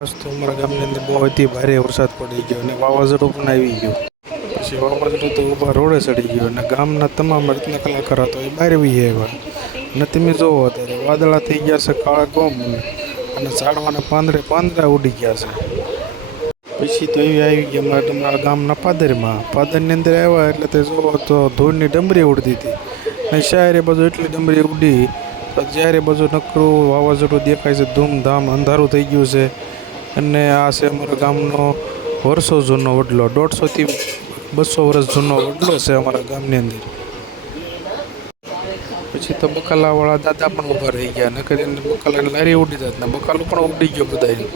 તો અમારા ગામની અંદર બહુ અતિ ભારે વરસાદ પડી ગયો અને વાવાઝોડું પણ આવી ગયું. પછી વાવાઝોડું તો ઊભા રોડે ચડી ગયો અને ગામના તમામ રીતના કલાકાર હતા એ બહાર વી આવ્યા. અને તમે જોવો અત્યારે વાદળા થઈ ગયા છે કાળા ગોમ અને ઝાડવાના પાંદડા ઉડી ગયા છે. પછી તો એવી આવી ગઈ તમારા ગામના પાદરની અંદર આવ્યા એટલે તે જોવો તો ધૂળની ડમરી ઉડતી હતી અને ચારે બાજુ એટલી ડમરી ઉડી તો જ્યારે બાજુ નકરું વાવાઝોડું દેખાય છે, ધૂમધામ અંધારું થઈ ગયું છે. અને આ છે અમારા ગામનો વર્ષો જૂનો વડલો, 150 થી 200 વર્ષ જૂનો વડલો છે અમારા ગામની અંદર. પછી તો બકાલાવાળા દાદા પણ ઊભા રહી ગયા, નકર એને બકાલાની લારી ઉડી જાત ને બકાલું પણ ઉડી ગયો બધા.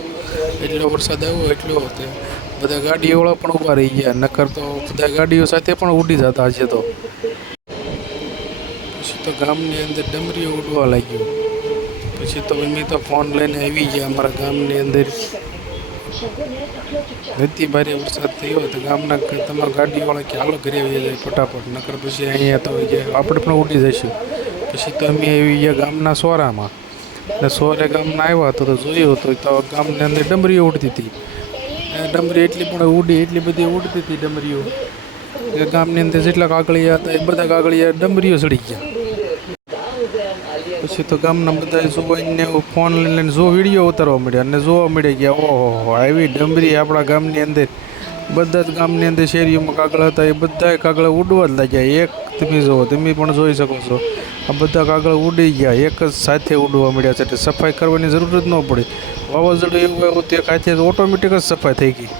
એટલો વરસાદ આવ્યો એટલો બધા ગાડીઓવાળા પણ ઊભા રહી ગયા, નકર તો બધા ગાડીઓ સાથે પણ ઉડી જતા આજે તો. પછી તો ગામની અંદર ડમરીઓ ઉડવા લાગ્યું. પછી તો અમે તો ફોન લઈને આવી ગયા અમારા ગામની અંદર. અતિ ભારે વરસાદ થયો તો ગામના તમામ ગાડીવાળા કે હાલો ઘરે આવી જાય ફટાફટ, નકર પછી અહીંયા તો આપણે પણ ઉડી જઈશું. પછી તો અમે આવી ગયા ગામના સોરામાં અને સોરે ગામના આવ્યા તો જોયું તો ગામની અંદર ડમરીઓ ઉડતી હતી. ડમરી એટલી બધી ઉડતી હતી ડમરીઓ કે ગામની અંદર જેટલા કાગળિયા હતા એ બધા કાગળિયા ડમરીઓ ચડી ગયા. પછી તો ગામના બધા જોઈને ફોન લઈને વિડીયો ઉતારવા મળ્યા અને જોવા મળી ગયા ઓહો આવી ડમરી આપણા ગામની અંદર. બધા જ ગામની અંદર શેરીઓમાં કાગળ હતા એ બધા કાગળ ઉડવા જ લાગ્યા. એક તમે જુઓ, તમે પણ જોઈ શકો છો, આ બધા કાગળ ઉડી ગયા, એક જ સાથે ઉડવા મળ્યા છે. એટલે સફાઈ કરવાની જરૂર જ ન પડી. વાવાઝોડું એવું આવ્યું તે ખાતે ઓટોમેટિક જ સફાઈ થઈ ગઈ.